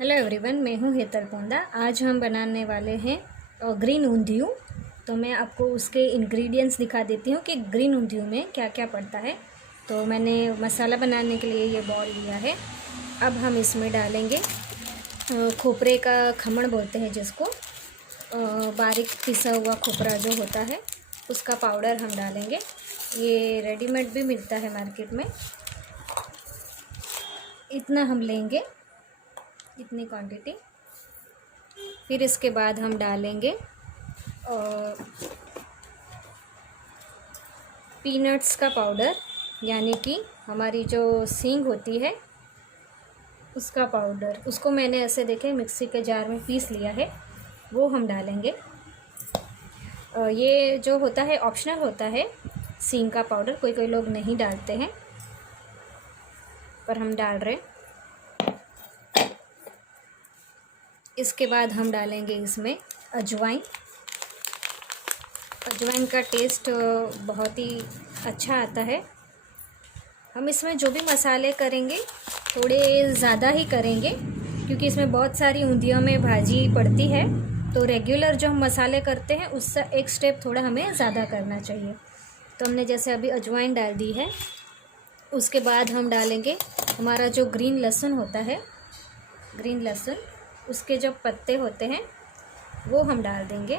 Hello everyone, मैं हूँ हेतल पोंदा। आज हम बनाने वाले हैं ग्रीन ऊंधियू। तो मैं आपको उसके इंग्रेडिएंट्स दिखा देती हूँ कि ग्रीन ऊंधियू में क्या क्या पड़ता है। तो मैंने मसाला बनाने के लिए ये बॉल लिया है। अब हम इसमें डालेंगे खोपरे का खमण बोलते हैं जिसको, बारीक पिसा हुआ खोपरा जो होता है उसका पाउडर हम डालेंगे। ये रेडीमेड भी मिलता है मार्केट में। इतना हम लेंगे, इतनी क्वांटिटी। फिर इसके बाद हम डालेंगे पीनट्स का पाउडर, यानी कि हमारी जो सींग होती है उसका पाउडर। उसको मैंने ऐसे देखे मिक्सी के जार में पीस लिया है, वो हम डालेंगे। ये जो होता है ऑप्शनल होता है, सींग का पाउडर कोई कोई लोग नहीं डालते हैं, पर हम डाल रहे हैं। इसके बाद हम डालेंगे इसमें अजवाइन। अजवाइन का टेस्ट बहुत ही अच्छा आता है। हम इसमें जो भी मसाले करेंगे थोड़े ज़्यादा ही करेंगे, क्योंकि इसमें बहुत सारी ऊंधियों में भाजी पड़ती है। तो रेगुलर जो हम मसाले करते हैं उससे एक स्टेप थोड़ा हमें ज़्यादा करना चाहिए। तो हमने जैसे अभी अजवाइन डाल दी है। उसके बाद हम डालेंगे हमारा जो ग्रीन लहसुन होता है, ग्रीन लहसुन, उसके जो पत्ते होते हैं वो हम डाल देंगे।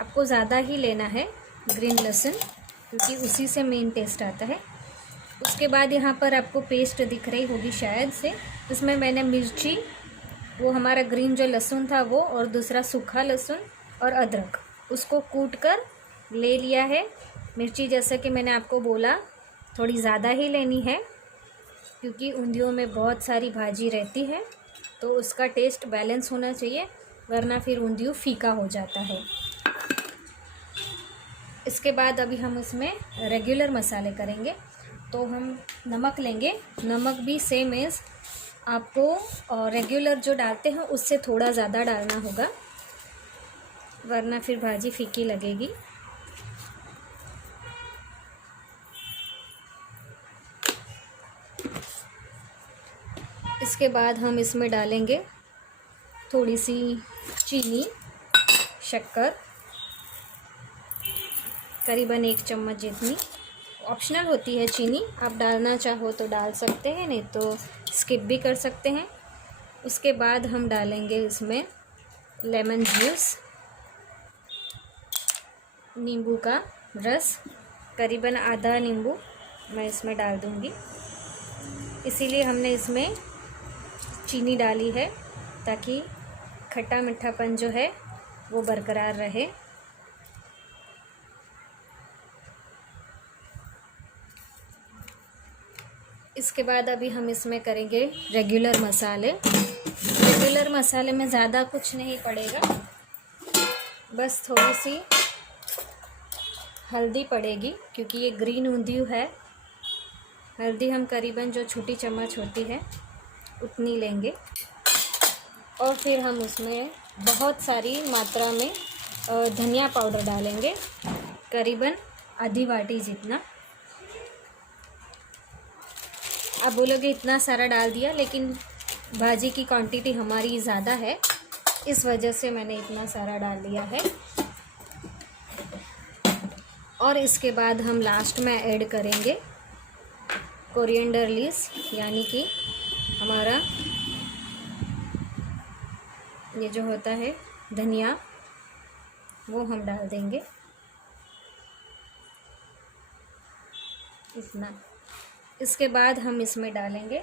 आपको ज़्यादा ही लेना है ग्रीन लहसुन, क्योंकि उसी से मेन टेस्ट आता है। उसके बाद यहाँ पर आपको पेस्ट दिख रही होगी शायद से, इसमें मैंने मिर्ची, वो हमारा ग्रीन जो लहसुन था वो, और दूसरा सूखा लहसुन और अदरक, उसको कूट कर ले लिया है। मिर्ची जैसे कि मैंने आपको बोला थोड़ी ज़्यादा ही लेनी है, क्योंकि ऊंधियों में बहुत सारी भाजी रहती है, तो उसका टेस्ट बैलेंस होना चाहिए, वरना फिर ऊंधियू फीका हो जाता है। इसके बाद अभी हम इसमें रेगुलर मसाले करेंगे। तो हम नमक लेंगे। नमक भी सेम एज आपको रेगुलर जो डालते हैं उससे थोड़ा ज़्यादा डालना होगा, वरना फिर भाजी फीकी लगेगी। इसके बाद हम इसमें डालेंगे थोड़ी सी चीनी, शक्कर, करीबन 1 चम्मच जितनी। ऑप्शनल होती है चीनी, आप डालना चाहो तो डाल सकते हैं, नहीं तो स्किप भी कर सकते हैं। उसके बाद हम डालेंगे इसमें लेमन जूस, नींबू का रस, करीबन आधा नींबू मैं इसमें डाल दूँगी। इसीलिए हमने इसमें चीनी डाली है, ताकि खट्टा मीठापन जो है वो बरकरार रहे। इसके बाद अभी हम इसमें करेंगे रेगुलर मसाले। रेगुलर मसाले में ज़्यादा कुछ नहीं पड़ेगा, बस थोड़ी सी हल्दी पड़ेगी, क्योंकि ये ग्रीन ऊंधियू है। हल्दी हम करीबन जो छोटी चम्मच होती है उतनी लेंगे। और फिर हम उसमें बहुत सारी मात्रा में धनिया पाउडर डालेंगे, करीबन आधी वाटी जितना। आप बोलोगे इतना सारा डाल दिया, लेकिन भाजी की क्वांटिटी हमारी ज़्यादा है, इस वजह से मैंने इतना सारा डाल दिया है। और इसके बाद हम लास्ट में ऐड करेंगे कोरिएंडर लीव्स, यानी कि हमारा ये जो होता है धनिया, वो हम डाल देंगे इतना। इसके बाद हम इसमें डालेंगे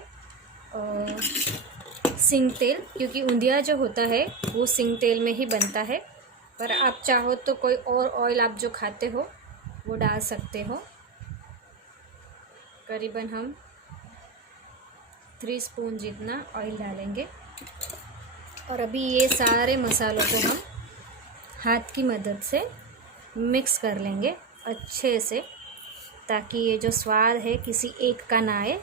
सिंग तेल, क्योंकि ऊंधिया जो होता है वो सिंग तेल में ही बनता है, पर आप चाहो तो कोई और ऑयल आप जो खाते हो वो डाल सकते हो। करीबन हम 3 स्पून जितना ऑयल डालेंगे। और अभी ये सारे मसालों को हम हाथ की मदद से मिक्स कर लेंगे अच्छे से, ताकि ये जो स्वाद है किसी एक का ना आए,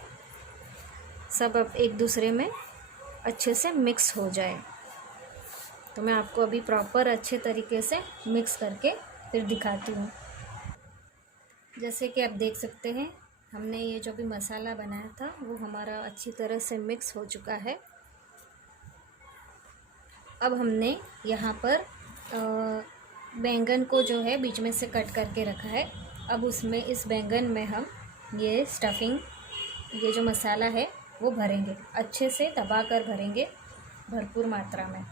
सब अब एक दूसरे में अच्छे से मिक्स हो जाए। तो मैं आपको अभी प्रॉपर अच्छे तरीके से मिक्स करके फिर दिखाती हूँ। जैसे कि आप देख सकते हैं हमने ये जो भी मसाला बनाया था वो हमारा अच्छी तरह से मिक्स हो चुका है। अब हमने यहाँ पर बैंगन को जो है बीच में से कट करके रखा है। अब उसमें इस बैंगन में हम ये स्टफिंग, ये जो मसाला है वो भरेंगे, अच्छे से दबा कर भरेंगे भरपूर मात्रा में।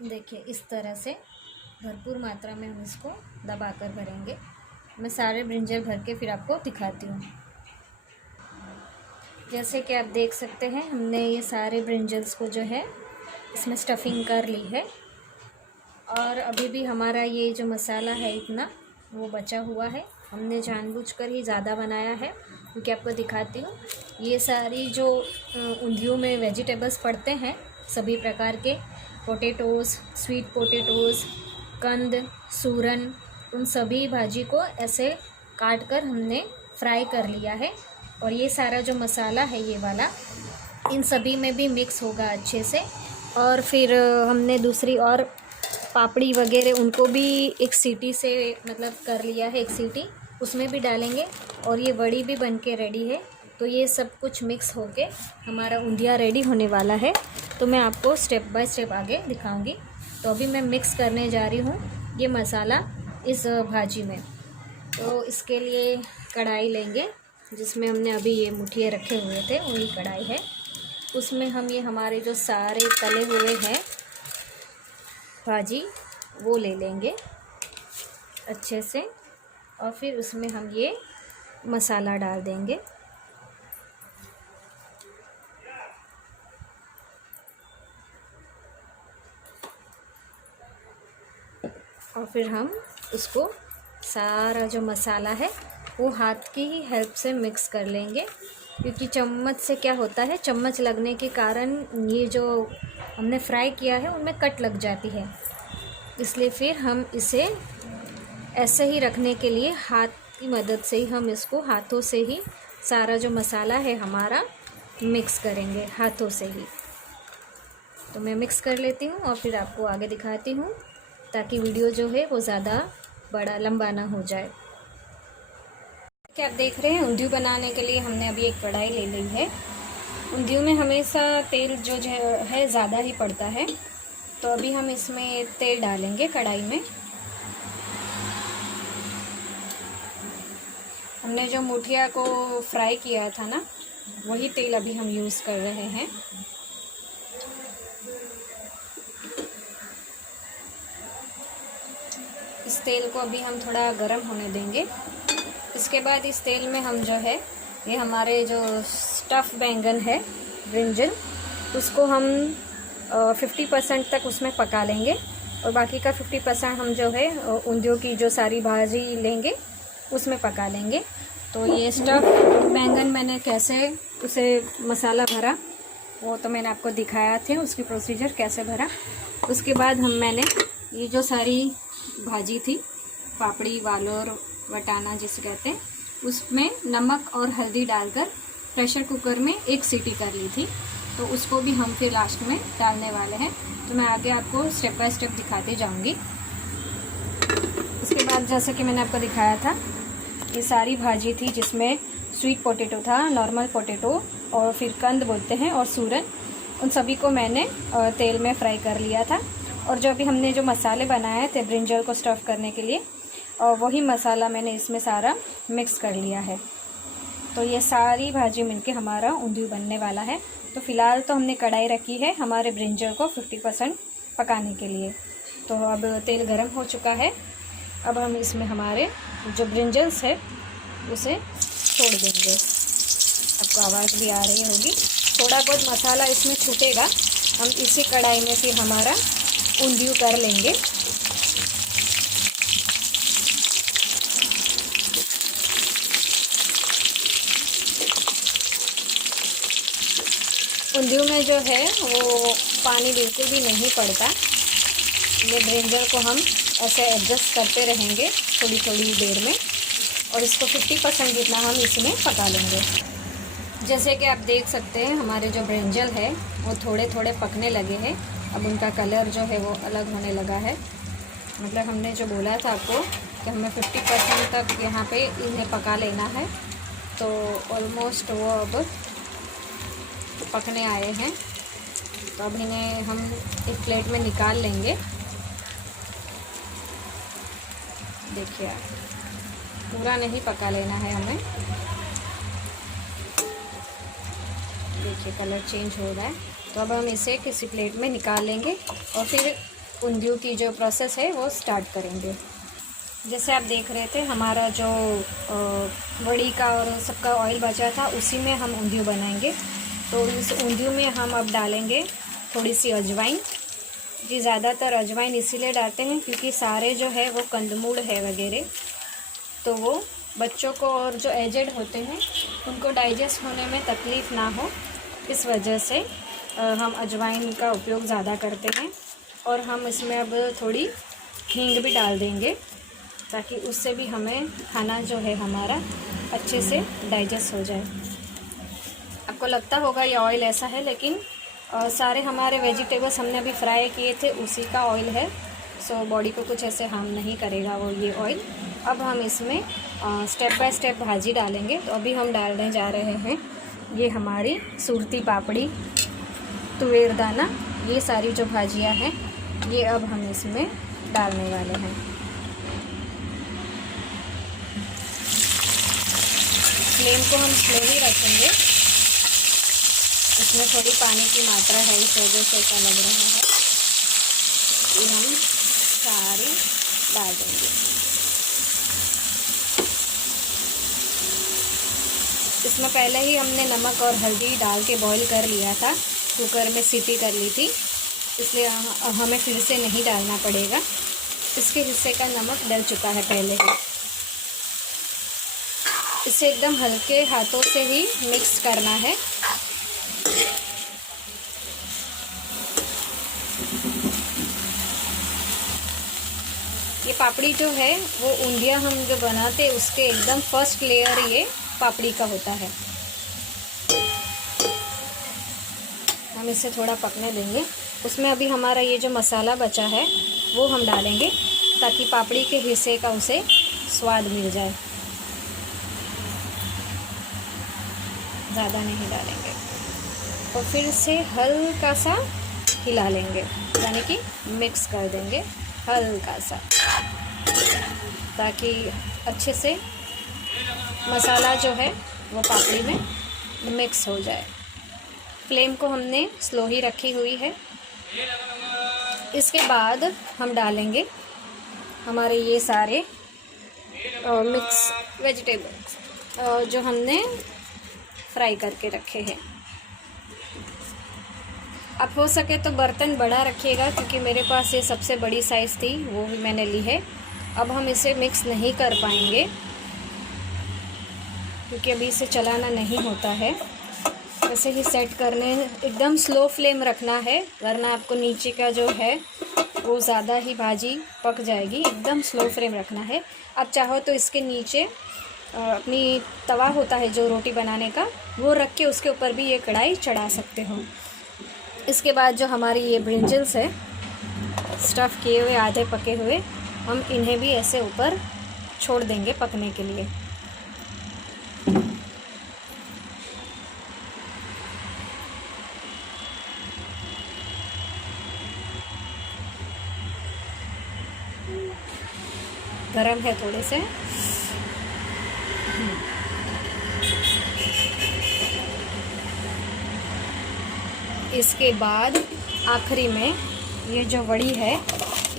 देखिए इस तरह से भरपूर मात्रा में हम इसको दबा कर भरेंगे। मैं सारे ब्रिंजल भर के फिर आपको दिखाती हूँ। जैसे कि आप देख सकते हैं हमने ये सारे ब्रिंजल्स को जो है इसमें स्टफिंग कर ली है। और अभी भी हमारा ये जो मसाला है इतना वो बचा हुआ है। हमने जानबूझकर ही ज़्यादा बनाया है क्योंकि आपको दिखाती हूँ। ये सारी जो ऊंधियों में वेजिटेबल्स पड़ते हैं सभी प्रकार के, पोटैटोज़, स्वीट पोटैटोज़, कंद, सूरन, उन सभी भाजी को ऐसे काट कर हमने फ्राई कर लिया है। और ये सारा जो मसाला है ये वाला इन सभी में भी मिक्स होगा अच्छे से। और फिर हमने दूसरी और पापड़ी वगैरह उनको भी एक सीटी से मतलब कर लिया है, एक सीटी उसमें भी डालेंगे। और ये वड़ी भी बन के रेडी है। तो ये सब कुछ मिक्स होके हमारा ऊंधिया रेडी होने वाला है। तो मैं आपको स्टेप बाय स्टेप आगे दिखाऊंगी। तो अभी मैं मिक्स करने जा रही हूँ ये मसाला इस भाजी में। तो इसके लिए कढ़ाई लेंगे जिसमें हमने अभी ये मुठिए रखे हुए थे, वही कढ़ाई है। उसमें हम ये हमारे जो सारे तले हुए हैं भाजी वो ले लेंगे अच्छे से। और फिर उसमें हम ये मसाला डाल देंगे। और फिर हम उसको सारा जो मसाला है वो हाथ की ही हेल्प से मिक्स कर लेंगे। क्योंकि चम्मच से क्या होता है, चम्मच लगने के कारण ये जो हमने फ्राई किया है उनमें कट लग जाती है। इसलिए फिर हम इसे ऐसे ही रखने के लिए हाथ की मदद से ही हम इसको हाथों से ही सारा जो मसाला है हमारा मिक्स करेंगे हाथों से ही। तो मैं मिक्स कर लेती हूँ और फिर आपको आगे दिखाती हूँ ताकि वीडियो जो है वो ज़्यादा बड़ा लंबा ना हो जाए। क्या आप देख रहे हैं ऊंधियू बनाने के लिए हमने अभी एक कढ़ाई ले ली है। ऊंधियू में हमेशा तेल जो है ज़्यादा ही पड़ता है। तो अभी हम इसमें तेल डालेंगे कढ़ाई में। हमने जो मुठिया को फ्राई किया था ना वही तेल अभी हम यूज़ कर रहे हैं। इस तेल को अभी हम थोड़ा गर्म होने देंगे। इसके बाद इस तेल में हम जो है ये हमारे जो स्टफ़ बैंगन है ब्रिंजल उसको हम 50% तक उसमें पका लेंगे। और बाकी का 50% हम जो है ऊंधियों की जो सारी भाजी लेंगे उसमें पका लेंगे। तो ये स्टफ़ बैंगन मैंने कैसे उसे मसाला भरा वो तो मैंने आपको दिखाया थे, उसकी प्रोसीजर कैसे भरा। उसके बाद मैंने ये जो सारी भाजी थी पापड़ी, वालोर, वटाना जिसे कहते हैं, उसमें नमक और हल्दी डालकर प्रेशर कुकर में एक सीटी कर ली थी। तो उसको भी हम फिर लास्ट में डालने वाले हैं। तो मैं आगे आपको स्टेप बाय स्टेप दिखाते जाऊंगी। उसके बाद जैसे कि मैंने आपको दिखाया था ये सारी भाजी थी जिसमें स्वीट पोटैटो था, नॉर्मल पोटैटो और फिर कंद बोलते हैं और सूरन, उन सभी को मैंने तेल में फ्राई कर लिया था। और जो अभी हमने जो मसाले बनाए थे ब्रिंजल को स्टफ़ करने के लिए और वही मसाला मैंने इसमें सारा मिक्स कर लिया है। तो ये सारी भाजी मिलके हमारा ऊंधियू बनने वाला है। तो फ़िलहाल तो हमने कढ़ाई रखी है हमारे ब्रिंजल को 50% पकाने के लिए। तो अब तेल गर्म हो चुका है। अब हम इसमें हमारे जो ब्रिंजल्स है उसे छोड़ देंगे। आपको आवाज़ भी आ रही होगी, थोड़ा बहुत मसाला इसमें छूटेगा। हम इसी कढ़ाई में फिर हमारा ऊंधियू कर लेंगे। ऊंधियू में जो है वो पानी बिल्कुल भी नहीं पड़ता। ये ब्रिंजल को हम ऐसे एडजस्ट करते रहेंगे थोड़ी थोड़ी देर में और इसको 50% जितना हम इसमें पका लेंगे। जैसे कि आप देख सकते हैं हमारे जो ब्रिंजल है वो थोड़े थोड़े पकने लगे हैं। अब उनका कलर जो है वो अलग होने लगा है। मतलब हमने जो बोला था आपको कि हमें 50% तक यहाँ पे इन्हें पका लेना है, तो ऑलमोस्ट वो अब पकने आए हैं। तो अब इन्हें हम एक प्लेट में निकाल लेंगे। देखिए पूरा नहीं पका लेना है हमें। देखिए कलर चेंज हो रहा है। तो अब हम इसे किसी प्लेट में निकाल लेंगे और फिर उंधियू की जो प्रोसेस है वो स्टार्ट करेंगे। जैसे आप देख रहे थे हमारा जो वड़ी का और सबका ऑयल बचा था उसी में हम उंधियू बनाएंगे। तो इस उंधियू में हम अब डालेंगे थोड़ी सी अजवाइन। जी ज़्यादातर अजवाइन इसीलिए डालते हैं क्योंकि सारे जो है वो कंदमूल है वगैरह, तो वो बच्चों को और जो एजेड होते हैं उनको डाइजेस्ट होने में तकलीफ़ ना हो, इस वजह से हम अजवाइन का उपयोग ज़्यादा करते हैं। और हम इसमें अब थोड़ी हींग भी डाल देंगे ताकि उससे भी हमें खाना जो है हमारा अच्छे से डाइजेस्ट हो जाए। आपको लगता होगा ये ऑयल ऐसा है, लेकिन सारे हमारे वेजिटेबल्स हमने अभी फ्राई किए थे उसी का ऑयल है। सो बॉडी को कुछ ऐसे हार्म नहीं करेगा वो ये ऑयल। अब हम इसमें स्टेप बाय स्टेप भाजी डालेंगे। तो अभी हम डालने जा रहे हैं ये हमारी सुरती पापड़ी, तुवेर दाना, ये सारी जो भाजियाँ हैं ये अब हम इसमें डालने वाले हैं। फ्लेम को हम स्लो ही रखेंगे। इसमें थोड़ी पानी की मात्रा है, इस वजह से ऐसा लग रहा है। ये हम सारी डाल देंगे। इसमें पहले ही हमने नमक और हल्दी डाल के बॉईल कर लिया था, कुकर में सीटी कर ली थी, इसलिए हमें फिर से नहीं डालना पड़ेगा। इसके हिस्से का नमक डल चुका है पहले ही। इसे एकदम हल्के हाथों से ही मिक्स करना है। ये पापड़ी जो है वो ऊंधिया हम जो बनाते हैं उसके एकदम फर्स्ट लेयर ये पापड़ी का होता है। हम इसे थोड़ा पकने देंगे। उसमें अभी हमारा ये जो मसाला बचा है वो हम डालेंगे ताकि पापड़ी के हिस्से का उसे स्वाद मिल जाए। ज़्यादा नहीं डालेंगे और फिर से हल्का सा हिला लेंगे, यानी कि मिक्स कर देंगे हल्का सा, ताकि अच्छे से मसाला जो है वो पापड़ी में मिक्स हो जाए। फ्लेम को हमने स्लो ही रखी हुई है। इसके बाद हम डालेंगे हमारे ये सारे मिक्स वेजिटेबल्स जो हमने फ्राई करके रखे हैं। आप हो सके तो बर्तन बड़ा रखिएगा क्योंकि मेरे पास ये सबसे बड़ी साइज़ थी, वो भी मैंने ली है। अब हम इसे मिक्स नहीं कर पाएंगे क्योंकि अभी इसे चलाना नहीं होता है। ऐसे ही सेट करने, एकदम स्लो फ्लेम रखना है, वरना आपको नीचे का जो है वो ज़्यादा ही भाजी पक जाएगी। एकदम स्लो फ्लेम रखना है। आप चाहो तो इसके नीचे अपनी तवा होता है जो रोटी बनाने का, वो रख के उसके ऊपर भी ये कढ़ाई चढ़ा सकते हो। इसके बाद जो हमारी ये ब्रिंजल्स है स्टफ़ किए हुए आधे पके हुए, हम इन्हें भी ऐसे ऊपर छोड़ देंगे पकने के लिए। गरम है थोड़े से। इसके बाद आखिरी में ये जो वड़ी है,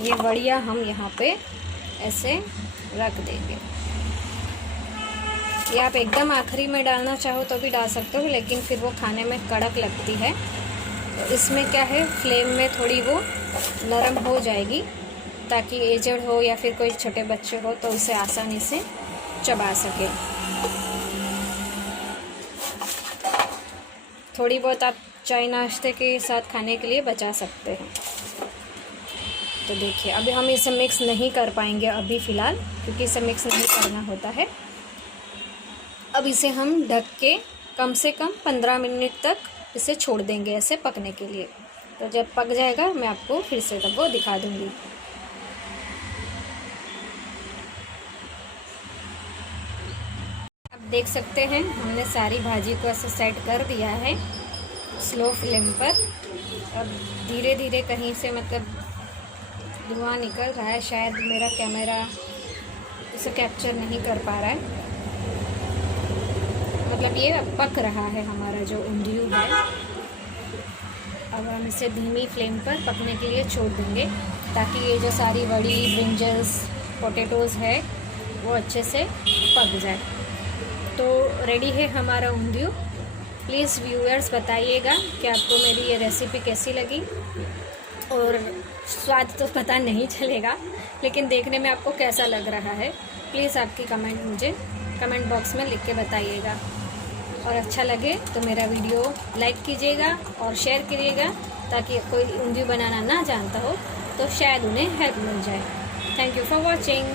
ये वड़ियाँ हम यहाँ पे ऐसे रख देंगे। ये आप एकदम आखिरी में डालना चाहो तो भी डाल सकते हो, लेकिन फिर वो खाने में कड़क लगती है। तो इसमें क्या है, फ्लेम में थोड़ी वो नरम हो जाएगी ताकि एजड हो या फिर कोई छोटे बच्चे हो तो उसे आसानी से चबा सके। थोड़ी बहुत आप चाय नाश्ते के साथ खाने के लिए बचा सकते हैं। तो देखिए अभी हम इसे मिक्स नहीं कर पाएंगे अभी फ़िलहाल, क्योंकि इसे मिक्स नहीं करना होता है। अब इसे हम ढक के कम से कम 15 मिनट तक इसे छोड़ देंगे ऐसे पकने के लिए। तो जब पक जाएगा मैं आपको फिर से तब वो दिखा दूँगी। अब देख सकते हैं हमने सारी भाजी को ऐसे सेट कर दिया है स्लो फ्लेम पर। अब धीरे धीरे कहीं से मतलब धुआं निकल रहा है, शायद मेरा कैमरा इसे कैप्चर नहीं कर पा रहा है। मतलब ये पक रहा है हमारा जो ऊंधियू है। अब हम इसे धीमी फ्लेम पर पकने के लिए छोड़ देंगे ताकि ये जो सारी बड़ी ब्रिंजल्स पोटैटोज़ है वो अच्छे से पक जाए। तो रेडी है हमारा ऊंधियू। प्लीज़ व्यूअर्स बताइएगा कि आपको मेरी ये रेसिपी कैसी लगी। और स्वाद तो पता नहीं चलेगा, लेकिन देखने में आपको कैसा लग रहा है प्लीज़ आपकी कमेंट मुझे कमेंट बॉक्स में लिख के बताइएगा। और अच्छा लगे तो मेरा वीडियो लाइक कीजिएगा और शेयर करिएगा ताकि कोई ऊंधियू बनाना ना जानता हो तो शायद उन्हें हेल्प मिल जाए। Thank you for watching.